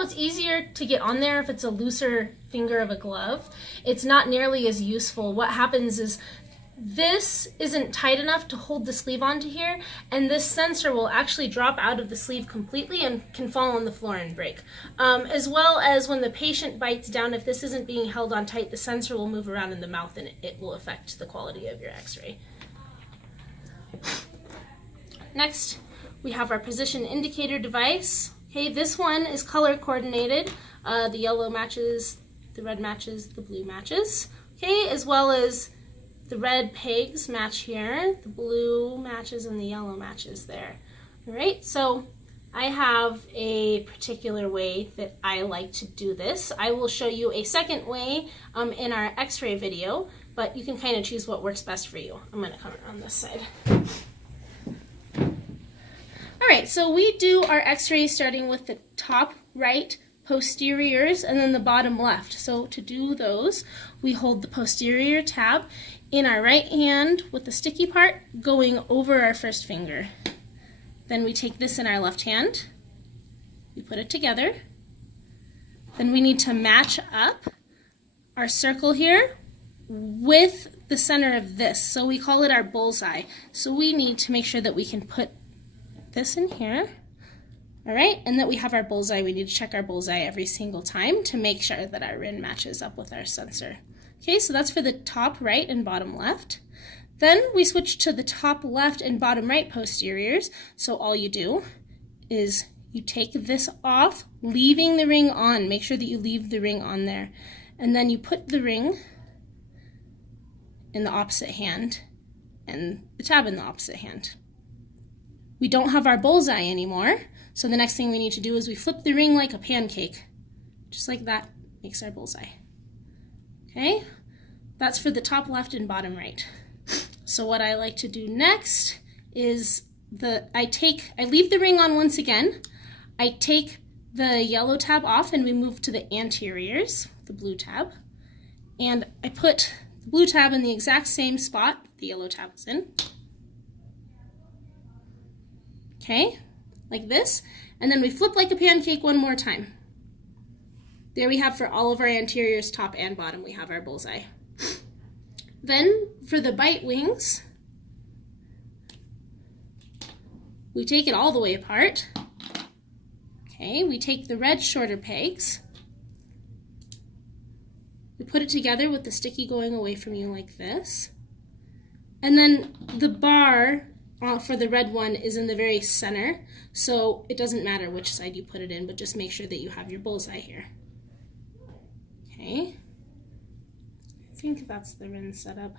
though it's easier to get on there if it's a looser finger of a glove, it's not nearly as useful. What happens is this isn't tight enough to hold the sleeve onto here, and this sensor will actually drop out of the sleeve completely and can fall on the floor and break. As well as when the patient bites down, if this isn't being held on tight, the sensor will move around in the mouth and it will affect the quality of your x-ray. Next, we have our position indicator device. Okay, this one is color coordinated. The yellow matches, the red matches, the blue matches. Okay, as well as the red pegs match here, the blue matches, and the yellow matches there. All right, so I have a particular way that I like to do this. I will show you a second way in our x-ray video, but you can kind of choose what works best for you. I'm going to come around this side. All right, so we do our x-rays starting with the top right posteriors and then the bottom left. So to do those, we hold the posterior tab in our right hand with the sticky part going over our first finger. Then we take this in our left hand, we put it together. Then we need to match up our circle here with the center of this. So we call it our bullseye. So we need to make sure that we can put this in here. All right, and that we have our bullseye. We need to check our bullseye every single time to make sure that our RINN matches up with our sensor. Okay, so that's for the top right and bottom left. Then we switch to the top left and bottom right posteriors. So all you do is you take this off, leaving the ring on. Make sure that you leave the ring on there. And then you put the ring in the opposite hand and the tab in the opposite hand. We don't have our bullseye anymore. So the next thing we need to do is we flip the ring like a pancake. Just like that makes our bullseye. Okay, that's for the top left and bottom right. So what I like to do next is I leave the ring on once again. I take the yellow tab off and we move to the anteriors, the blue tab. And I put the blue tab in the exact same spot the yellow tab is in. Okay, like this. And then we flip like a pancake one more time. There we have for all of our anteriors, top and bottom, we have our bullseye. Then for the bite wings, we take it all the way apart. Okay, we take the red shorter pegs. We put it together with the sticky going away from you like this. And then the bar for the red one is in the very center, so it doesn't matter which side you put it in, but just make sure that you have your bullseye here. Okay, I think that's the RINN setup.